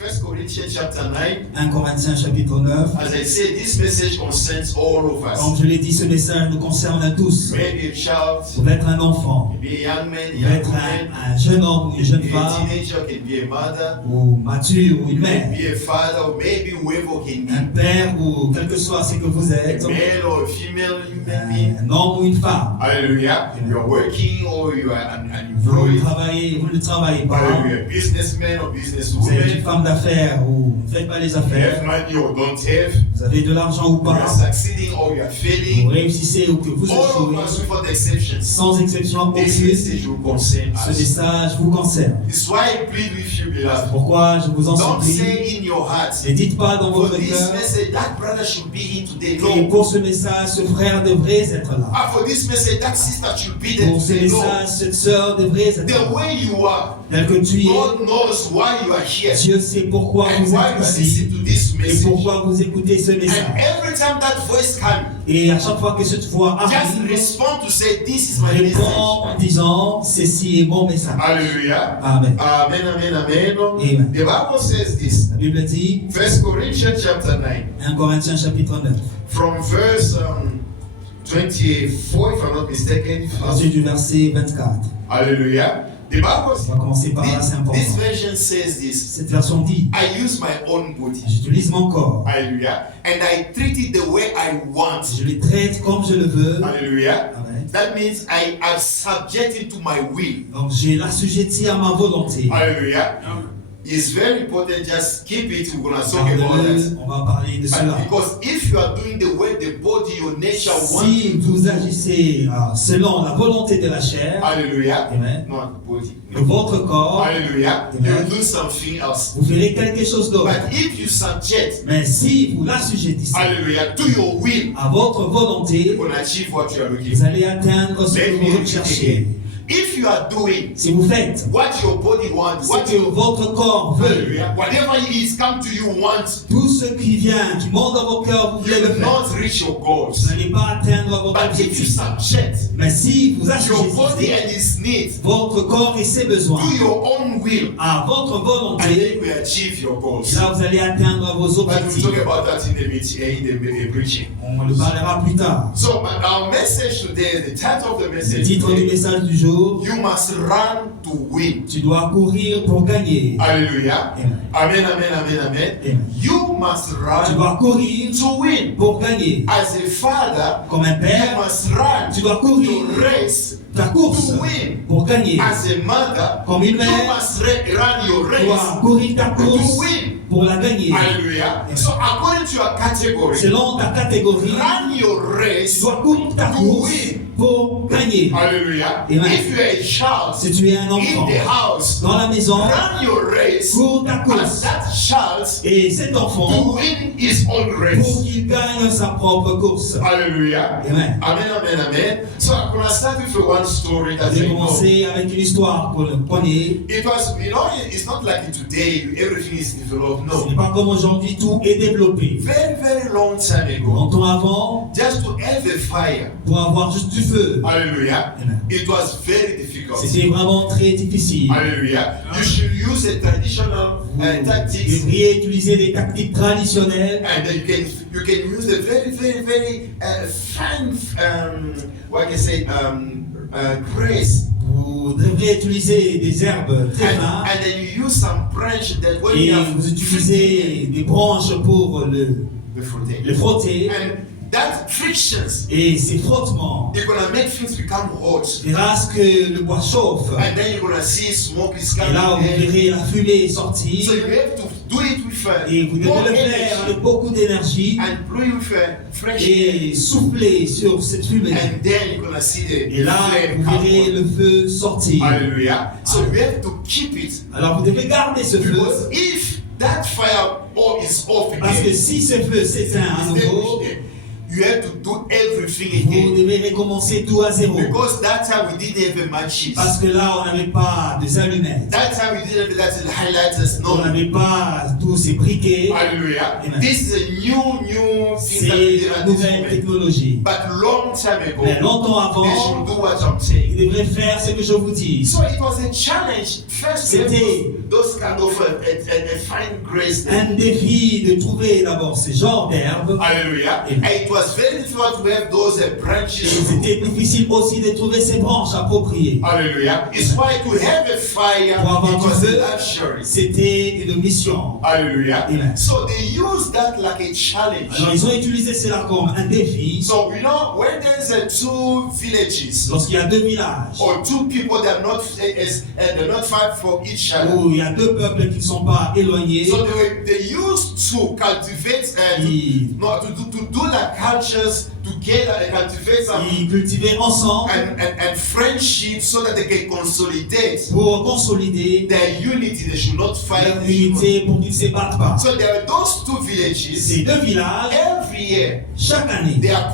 1 Corinthians chapter 9. 1 Corinthiens chapitre 9. As I said, this message concerns all of us. Comme je l'ai dit, ce message nous concerne à tous. Maybe a child, Vous pouvez être un enfant, maybe a young man, vous pouvez young être woman, un jeune homme ou une jeune maybe a femme, teenager, can be a mother, ou mature ou une mère, maybe a father, or maybe whoever can un be. père ou quel que soit ce que vous êtes, A male or a female human being. un homme ou une femme. Hallelujah. Amen. You are working or you are an Vous employee. ne travaillez pas, Hallelujah. Businessman or vous êtes une businesswoman. femme d'affaires ou vous ne faites pas les You affaires, have money or don't have. vous avez de l'argent ou You are pas, succeeding or you are vous failing. réussissez ou que vous All of échouez, us without exceptions. sans exception This aucune, message will concern ce us. message vous concerne. It's why I plead with you, C'est beloved. pourquoi je vous en Don't supplie, say in your heart, ne dites pas dans for votre this cœur, message, that brother should be here today. et No. pour ce message, ce frère devrait être là. For this message, that sister should be there Pour ce today. No. message, cette sœur devrait être The là. way you are, Tel que tu es, God knows why you are here Dieu sait pourquoi and vous why êtes you are ici listening to this et message. pourquoi vous écoutez ce And message. every time that voice comes, Et à chaque fois que cette voix just arrive, respond to say, this is my message. réponds en disant, ceci est mon message. Hallelujah. Amen. Amen, amen, amen. Amen. The Bible says this. La Bible dit, 1 Corinthians chapter 9, 1 Corinthiens chapitre 9, from verse 24, if I'm not mistaken. à partir du verset 24. Hallelujah. The Bible On va commencer par là, c'est this important. version says this. Cette version dit, I use my own body. j'utilise mon corps, Hallelujah. And I treat it the way I want. je le traite comme je le veux. Hallelujah. Amen. That means I am subjected to my will. Donc j'ai l'assujetti à ma volonté. Hallelujah. It's very important. Just keep it. We're gonna talk about that. Gardez-le, on va parler de cela. Because if you are doing the way the body, your nature wants Si you vous to, agissez selon la volonté de la chair, hallelujah, Amen, not body. de votre corps, Hallelujah. Amen. You do something else. vous ferez quelque chose d'autre. But if you subject, Mais si vous l'assujettissez hallelujah, to your will, à votre volonté, you will achieve what you are looking vous for. allez atteindre ce Let que me vous repeat recherchez. again. If you are doing Si vous faites what your body wants, ce what que your votre corps veut, hallelujah, whatever it is come to you once, tout ce qui vient, qui monte dans vos cœurs, vous you voulez le will faire. not reach your Vous goals. n'allez pas atteindre votre But if you objectif. subject Mais si vous your body assujettissez and its needs votre corps et ses besoins to your own will, à votre and volonté, then you will achieve your goals. là vous allez atteindre vos But we'll objectifs. talk about that in the meeting, in the preaching. On le parlera plus tard. So our message today, the title of the Le message titre du today, message du jour, you must run to win. tu dois courir pour gagner. Hallelujah. Amen. Amen, amen, amen, amen. Amen. You must Tu run dois courir to win. pour gagner. As a father, Comme un you père, must run tu dois courir to race ta course to win. pour gagner. As a mother, Comme une you mère, must run your tu race dois courir ta to course win. pour la gagner. Hallelujah. So according to your category, Selon ta catégorie, run your tu race dois courir ta to course win. pour gagner. Hallelujah. Amen. If you are a child Si tu es un in enfant the house, dans la maison, run your race cours ta as course. that child Et cet to enfant, win his own pour race. qu'il gagne sa propre course. Hallelujah. Amen. Amen, amen, amen. So I'm going to start with one story that J'ai I know. commencé avec une histoire pour le premier. It was, it's not like today, everything is developed. Ce n'est No. pas comme aujourd'hui, tout est développé. Very, very long time ago, Longtemps avant, just to have a fire, pour avoir juste du feu, hallelujah, Amen, it was very difficult. c'était vraiment très difficile. Hallelujah. You should use a traditional Vous tactics, devriez utiliser des tactiques traditionnelles and then you can use a very, very, very fine, what can I say, grace. Vous devriez utiliser des herbes très fines And then you use some branch that when et you have vous utilisez des branches pour the fruit. le frotter. And that frictions, Et ces frottements you're gonna make things become hot. verra ce que le bois chauffe. And then you're gonna see smoke is Et coming là, vous in. verrez la fumée sortir. So you have to do it with Et vous more devez le faire energy avec beaucoup d'énergie and blow it with fresh air. et souffler sur cette fumée. And then you're gonna see the Et là, flame vous come verrez on. le feu sortir. Hallelujah. So you have to keep it. Alors vous devez garder ce feu, Because if that fire is off parce que again, si ce feu s'éteint à nouveau, you have to do everything Vous again. devez recommencer tout à zéro. Because that time we didn't have matches. Parce que là, on n'avait pas des allumettes. That time we didn't have that highlighters. On No. n'avait pas tous ces briquets. Hallelujah. Amen. This is a new thing that we C'est did la at this nouvelle moment. technologie. But long time ago, Mais longtemps they should avant, do what I'm saying. il devrait faire ce que je vous dis. So it was a challenge. First, we have C'était those kind of a fine grace. un défi de trouver d'abord ces genres d'herbes. Hallelujah. Amen. And it was very difficult to have those Et branches. c'était difficile aussi de trouver ces branches appropriées. Hallelujah. It's why to have a fire, Pour avoir it du was feu, a luxury. c'était une mission. Hallelujah. Amen. So they used that like a challenge. Alors ils ont utilisé cela comme un défi. So you know when there's two villages Lorsqu'il y a deux villages, or two people that are not they're not far from each other. où il y a deux peuples qui ne sont pas éloignés, So they used to cultivate to do the cultures together and cultivate some ils cultivaient ensemble and friendship so that they can consolidate pour consolider their unity. They should not fight. leur unité pour qu'ils ne se battent pas. So there are those two villages. Ces deux villages, Every year chaque année, they are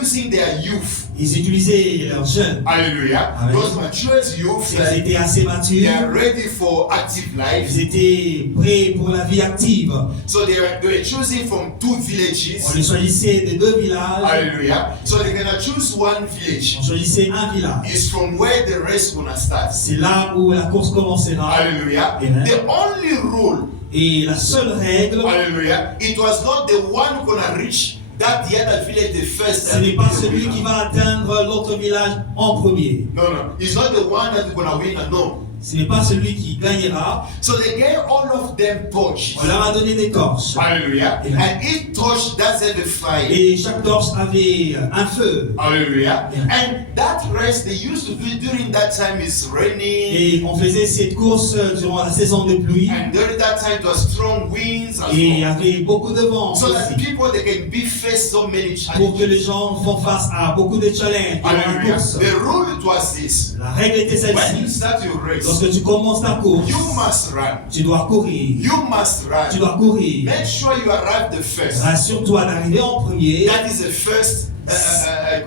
using their youth. ils utilisaient leurs jeunes. Hallelujah. Amen. Those mature youth, Ils étaient assez they matures, are ready for active life. ils étaient prêts pour la vie active. So they were choosing from two villages. On les choisissait des deux villages. Hallelujah. So they're gonna choose one village. On choisissait un village. It's from where the race gonna start. C'est là où la course commencera. Hallelujah. Amen. The only rule, Et la seule règle, hallelujah, it was not the one gonna reach that the other village the first. ce n'est pas celui qui va atteindre l'autre village en premier. No, it's not the one that's gonna win. No. Ce n'est pas celui qui gagnera. So they gave all of them torches. On leur a donné des torches. Hallelujah. Amen. And each torch does have a fire. Et chaque torche avait un feu. Hallelujah. Amen. And that race they used to do during that time is raining. Et on faisait cette course durant la saison de pluie. And during that time it was strong winds as Et il y well. avait beaucoup de vent So that aussi. people they can be face so many Pour que les challenges. gens font face à beaucoup de challenges durant la Hallelujah. course. The rule it was this. La règle était When you celle-ci. start your race, Lorsque tu commences ta course, you must run. tu dois courir. You must Tu run. dois courir. Make sure you arrive the first. Rassure-toi d'arriver en premier. That is the first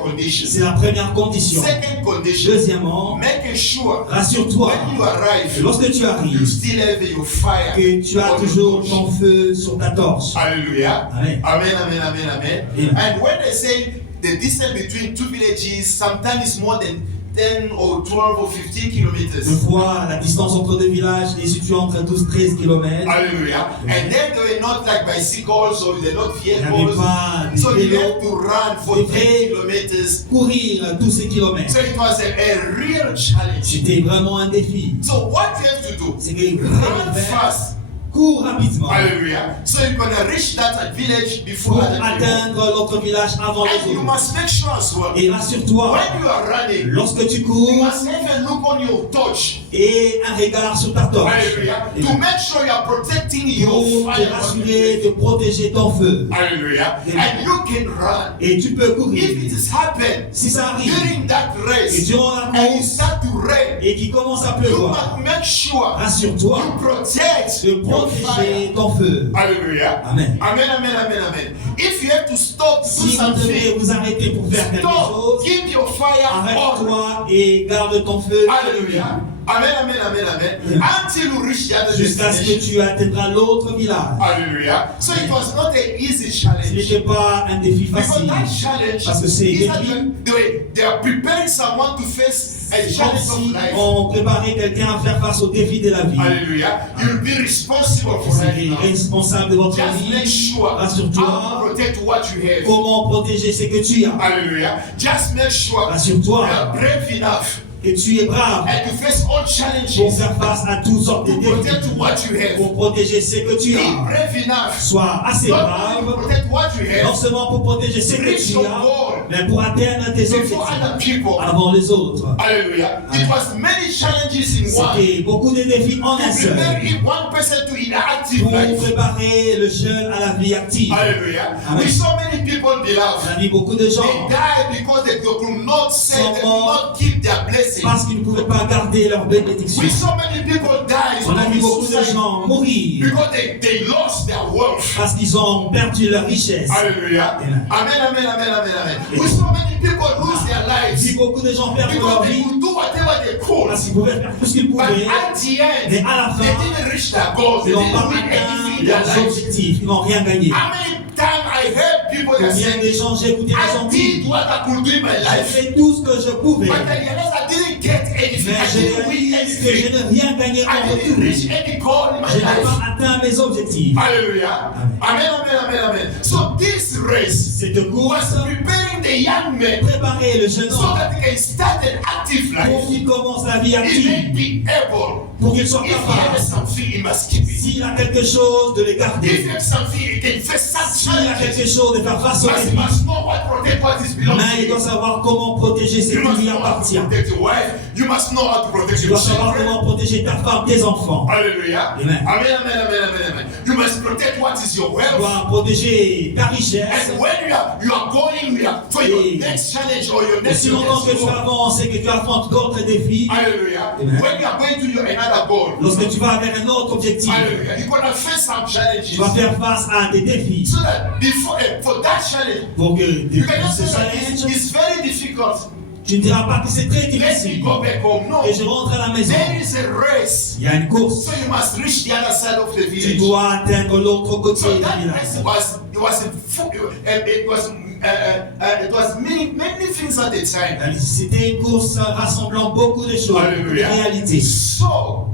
condition. C'est la première condition. Second condition, Deuxièmement, make sure rassure-toi when you que arrive, lorsque tu you arrives, still have your fire. que tu as on your toujours torch. ton feu sur ta torche. Hallelujah. Amen. Amen, amen, amen, amen. Amen. And when they say the distance between two villages, sometimes it's more than 10 or 12 or 15 Deux kilometers. fois, la distance entre deux villages est située entre 12-13 km. Hallelujah. And then they were not like bicycles or they're not Il n'y avait vehicles. pas des So you vélos. have to run for Des 10 vrais- kilometers. Courir tous ces kilomètres. So it was a real challenge. C'était vraiment un défi. So what you have to do, C'est que run fast. cours rapidement Hallelujah. So you're going to reach that village before pour other people. atteindre l'autre village avant And les you autres. must make sure as well, Et rassure-toi, when you are running, lorsque tu you cours, must have a look on your torch. et un regard sur ta torche. Hallelujah. Et To make sure you are protecting your pour te fire. rassurer de protéger ton feu. Hallelujah. Amen. And you can run. Et tu peux courir. If it has happened Si ça arrive, during that et race durant la and you course, start to rain, et qu'il commence à you pleuvoir, must make sure rassure-toi you protect de your fire. protéger ton feu. Hallelujah. Amen. Amen, amen, amen, amen. If you have to stop, do Si vous something. devez vous arrêter pour faire quelque Stop. chose, Keep your fire on. arrête-toi et garde ton feu Hallelujah. Amen, amen, amen, amen. Until you reach the other jusqu'à ce que destination. tu atteindras l'autre village. Hallelujah. So it was not an easy Ce challenge. n'était pas un défi Because facile. that challenge Parce que c'est is that défi. they are preparing someone to face a Comme challenge si of life. on préparait quelqu'un à faire face au défi de la vie. Hallelujah. You'll be responsible for Vous that serez now. responsable de votre Just make vie. sure how Rassure-toi. to protect what you have. Comment protéger ce que tu as. Hallelujah. Just make sure you Rassure-toi are brave enough que tu es brave and to face all pour challenges faire face à toutes sortes de to défis. protect what you have. Pour protéger ce que tu Be as. brave enough Sois assez not only to brave, protect what you non have seulement pour protéger ce que Reach tu your as, goal mais pour atteindre tes before objectifs other people. avant les autres. Hallelujah. It was many challenges in one. C'était beaucoup de défis en un To seul. prepare one person to an active Pour life. préparer le jeune à la vie active. Hallelujah. Amen. With so many people people, On beloved, a vu beaucoup de gens they died because they could not say, they could not keep their blessing. parce qu'ils ne pouvaient pas garder leur bénédiction. We saw many people die On a vu from beaucoup de suicide gens mourir because they lost their wealth. parce qu'ils ont perdu leur richesse. Hallelujah. Amen. Amen, amen, amen, amen, amen. We saw many people lose their On a lives vu beaucoup de gens perdre leur because they vie could do whatever they could. parce qu'ils pouvaient faire tout ce qu'ils But pouvaient, at the end, mais à la they fin, didn't reach their goals. They ils n'ont pas didn't win atteint anything in their leurs lives. objectifs, ils n'ont rien gagné. How many times I heard people that Combien say, de gens j'ai écouté des gens I dire, did what I could do in my j'ai life, fait tout ce que je pouvais, but I realized I didn't get anything. mais I j'ai didn't win réalisé que je anything. n'ai rien gagné en I didn't retour. reach any goal in my Je n'ai life. pas atteint mes objectifs. Hallelujah. Amen, amen, amen, amen. So this race Cette course was preparing the young men préparer le jeune so homme that they can start an active pour life. qu'il commence la vie He active, may be able. pour qu'il soit If he has capable, something, he must keep it. s'il a quelque chose, de les If he garder. has something, he can face some S'il a challenges. quelque chose, de faire face aux But he défis. must know what protect what is belongs Mais to il doit him. savoir comment protéger ce You qui must lui know how to appartient. protect your wife. You must know how to protect Tu your dois savoir children. comment protéger ta femme, tes enfants. Hallelujah. Amen. Amen, amen, amen, amen, amen. You must protect what is your Tu wealth. dois protéger ta richesse. And when you are going for your Et next challenge or your next Aussi longtemps que tu goal, avances et que tu affrontes d'autres défis, hallelujah. Amen. When you are going to your another goal, lorsque tu vas vers un autre objectif, hallelujah, you're gonna face some tu challenges. vas faire face à des défis. So that for that challenge, Pour que you can just ce say that challenge, it's very difficult. tu ne diras pas que c'est très Let me difficile go back home. No, et je rentre à la maison. there is a race. Il y a une course. So you must reach the other side of the Tu village. dois atteindre l'autre côté So du that village. race it was many things at the time. C'était une course rassemblant beaucoup de choses, de réalités. So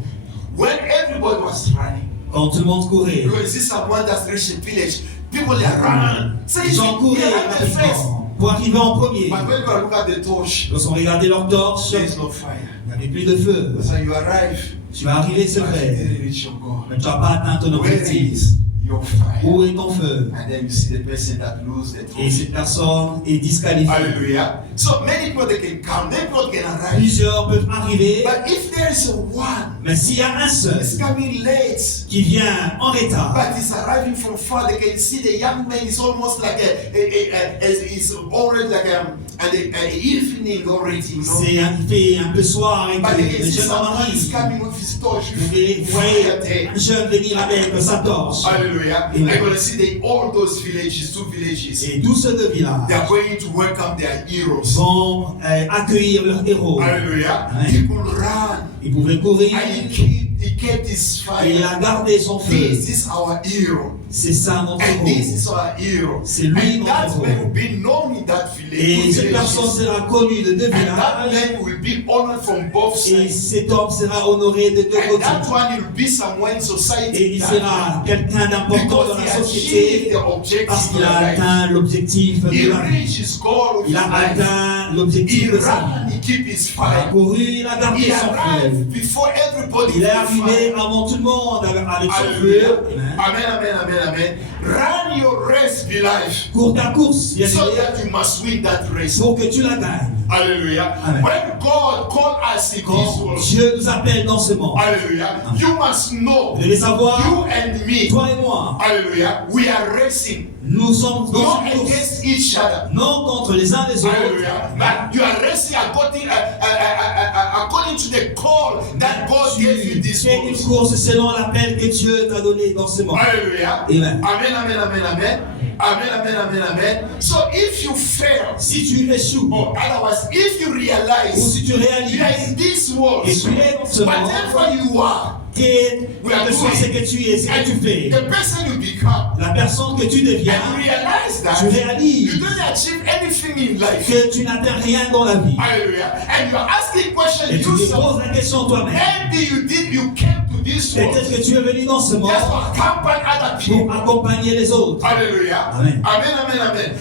when everybody was running, Quand tout le monde courait, you will see someone that's reached the village. People they are running. So ils ont couru at the first. rapidement pour arriver en premier. But when you look at the torch, Lorsqu'on regardait leurs torches, there il is no fire. n'y avait plus de feu. So you arrive, Tu vas arriver, c'est but you vrai, didn't reach your goal. mais tu n'as pas atteint ton Where objectif. is your fire? Où est ton feu? And then you see the person that lose the Et trophy. cette personne est disqualifiée. Hallelujah. So many people they can come, many people can arrive. Plusieurs peuvent arriver, But if there is a one mais s'il y a un seul that's coming late, qui vient en retard, but is arriving from far, they can see the young man is almost like is already like an evening already, you know. il fait un peu soir et But que they can le see jeune homme someone is arrive. coming with his torch. Vous voyez un jeune venir avec sa torche. Hallelujah. Amen. I'm going to see all those villages, 2 villages. Et tous ceux de village They are going to welcome their heroes. vont accueillir leurs héros. Hallelujah. Amen. People run. Il pouvait courir And he kept his et il fire. a gardé son feu. This is our hero. C'est ça notre And this héros. is our hero. C'est lui And that notre man héros. will be known in that village. Et cette personne sera connue de deux And that villages. man will be honored from both Et sides. cet homme sera honoré de deux And that côtés. one will be someone in Et society. il sera quelqu'un d'important Because dans he la achieved société the objective parce of qu'il a life. atteint l'objectif He de la vie. reached his goal of Il his a life. atteint He l'objectif de sa vie. ran, he kept his Il a fire. couru, il a gardé He son feu. arrived before everybody. Il est with arrivé fire. avant tout le monde avec son Hallelujah. feu. Amen. Amen, amen, amen, amen. Run your race, be life. Cours ta course, bien So aimé, that you must win that race. pour que tu la gagnes. Hallelujah. Amen. When God called us in this Quand world, Dieu nous appelle dans ce monde, hallelujah, you must know, vous devez savoir, you and me, toi et moi, hallelujah, we are racing, nous sommes dans not une course, against each other. non contre les uns les autres, Hallelujah. But you are racing according to the call that God gave you tu this fais une world. course selon l'appel que Dieu t'a donné dans ce monde. Hallelujah. Amen. Amen, amen, amen, amen. Amen, amen, amen, amen. So if you fail, Si tu échoues, or otherwise, if you ou realize si tu you are réalises in this world, et tu es dans ce monde, whatever you are, quelque chose c'est que tu es, c'est que tu fais, the person you become, la personne que tu deviens, and you realize that tu réalises you don't achieve anything in life. que tu n'atteins rien dans la vie. Hallelujah. And you're asking questions Et tu te yourself. poses la question toi-même. Maybe you came to this world Peut-être que tu es venu dans ce monde just to accompany other pour people. accompagner les autres. Hallelujah. Amen. Amen, amen, amen.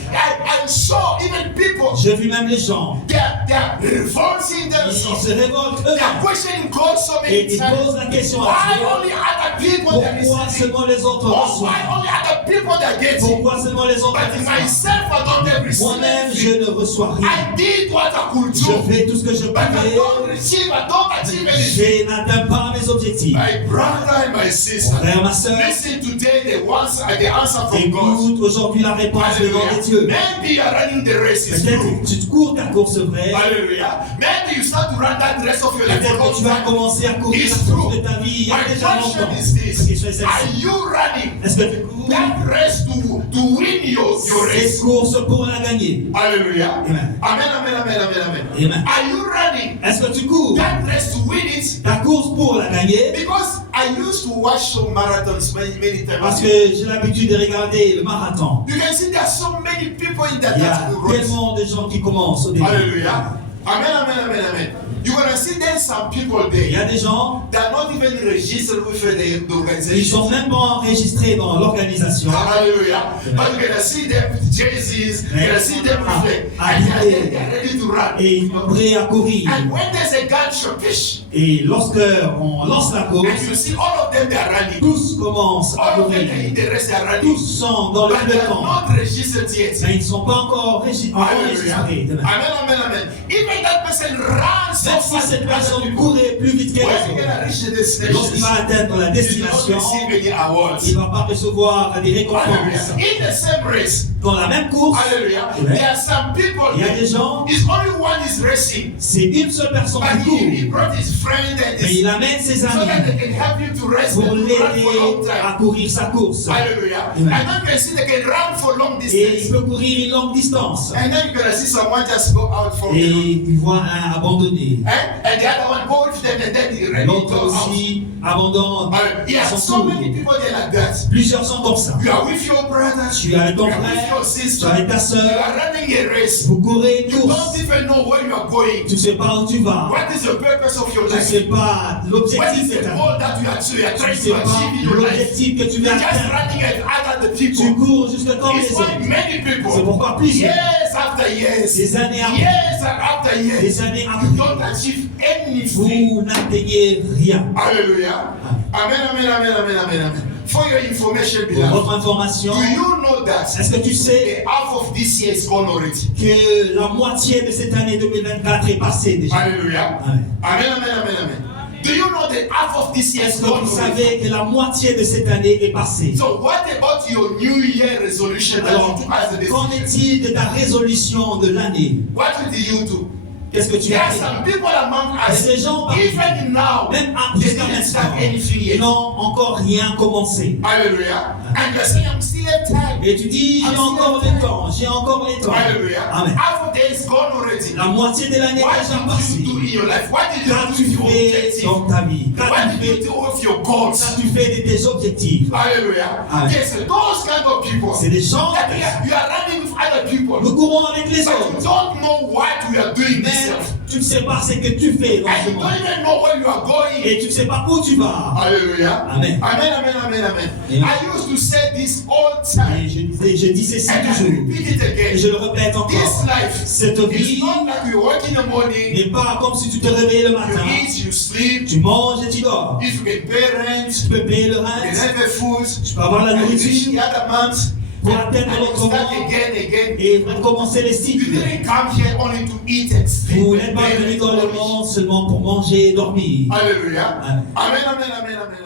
And so even people, J'ai vu même les gens, they are revolting ils themselves. se révoltent They are eux-mêmes questioning God so et many ils times. posent la question à Why Dieu. only other people they are Pourquoi receiving? seulement les autres Oh, why reçoivent? only other people that get it? Pourquoi seulement les autres But reçoivent? myself, I don't have received Moi-même, anything. je ne reçois rien. I did what I could Je do. fais tout ce que je But I pouvais. don't receive, I don't achieve anything. Je n'atteins pas mes objectifs. My brother and my sister, Frère, ma soeur, listen today the answer from God. écoute aujourd'hui la réponse de Hallelujah. Dieu. Maybe you are running the race is Peut-être true. que tu te cours ta course vraie. Hallelujah. Maybe you start to run that rest of your life for a Peut-être que long tu vas time. commencer à courir It's la course true. de ta vie il y a My déjà question longtemps. is this. La question est celle-ci. Are you running Est-ce que tu cours that race to win your cette race? course pour la gagner? Hallelujah. Amen. Amen, amen, amen, amen, amen. Amen. Are you running Est-ce que tu cours that race to win it? ta course pour la gagner? Because I used to watch some marathons many Parce times. que j'ai l'habitude de regarder le marathon. You can see there are so many people in that Il y a category. tellement de gens qui commencent au début. Hallelujah. Amen, amen, amen, amen. You're going to see there's some people Il y there a des gens, that are not even registered with the ils ne organization. sont même pas enregistrés dans l'organisation. Hallelujah. But you're going to see them with jerseys. You're going to see them with and they're ready to run. Et ils sont prêts à courir. And when there's a gunshot, fish, Et lorsque on lance la and course, you see all of them, they are running. tous commencent à All of them courir. are in the race, they are running. Tous sont dans le But they are peloton. not registered yet. Mais ils ne sont pas encore Hallelujah. enregistrés. Amen, amen, amen. Even that person runs so Même si fast cette that personne people, courait plus vite que les when you're autres, going to reach the lorsqu'il destination, va atteindre la you don't destination, receive any awards. il ne va pas recevoir des récompenses. Hallelujah. In the same race, Dans la même course, hallelujah, Ouais. there are some people, il y a des gens, it's only one is racing, c'est une seule personne but qui he court. brought his friend and Mais his, il amène ses so that amis they can help him to race pour and to run for a long l'aider à time. courir sa course. Hallelujah. Amen. And then you can see they can run for long Et il distance. peut courir une longue distance. And then you're going to see someone just go out from Et the il voit un abandonné. and the other one go with them and then he ready to L'autre go out. aussi abandonne Yeah, son so tour. many people there like that. Plusieurs sont comme ça. You are with your brother, Tu es avec ton you are with frère, your tu sister, es avec ta you soeur, are running a race. vous courez une You don't course. even know where you are going. Tu ne sais pas où tu vas. What is the purpose of your Tu ne life? sais pas What l'objectif is de the ta vie. goal that you are Tu trying ne sais to pas achieve in your life? l'objectif que tu veux You're just atteindre. running at other Tu people. cours jusqu'à temps les It's why autres. many C'est people, pourquoi plusieurs, years after years, des années après, years after years, des années you don't après, achieve anything. vous n'atteignez rien. Hallelujah. Amen, amen, amen, amen, amen, amen. For your information, Pour beloved, votre information, do you know that est-ce que tu sais the half of this year is gone already? que la moitié de cette année 2024 est passée déjà? Hallelujah. Amen. Amen, amen, amen, amen. Do you know that half of this year is Est-ce que gone vous already? savez que la moitié de cette année est passée? So what about your New Year resolution that Alors, you took as a qu'en decision? est-il de ta résolution de l'année? What did you do? Qu'est-ce que tu There as are fait? some people among Et us, ces gens, even now, même they jusqu'à didn't start maintenant, anything ils yet. n'ont encore rien commencé. Hallelujah. And you're saying, I'm still in time. Et tu dis, j'ai encore le temps, j'ai encore le temps. Hallelujah. Amen. Half of the day is gone already. La moitié de l'année est What déjà did you passée. do in your life? What did you do Qu'as-tu with your fait objective? dans ta vie? What Qu'as-tu did you fait, do with your goals? qu'as-tu fait de tes objectifs? Hallelujah. Amen. Yes, those kind of people. C'est des gens, That you are running with other people. nous courons avec les But you autres. don't know what we are doing this Mais year. tu ne sais pas ce que tu fais dans And ce you monde. don't even know where you are going. Et tu ne sais pas où tu vas. Hallelujah. Amen. Amen, amen, amen, amen. Amen. I used to say this all the time. Et je dis ceci And I toujours. repeat it Et again. je le répète This encore. life Cette is vie not like you wake in the morning, n'est pas comme si tu te réveillais le you matin. eat, you sleep, Tu manges et tu dors. if you can pay rent, Tu peux payer le you can reste. have a food, Tu peux avoir la and you reach nourriture the other month, pour atteindre and you l'autre start monde again. et recommencer les You cycles. didn't come here only to eat and sleep. Vous and n'êtes pas pay venu rent dans le only. monde seulement pour manger et dormir. Hallelujah. Amen. Amen, amen, amen, amen.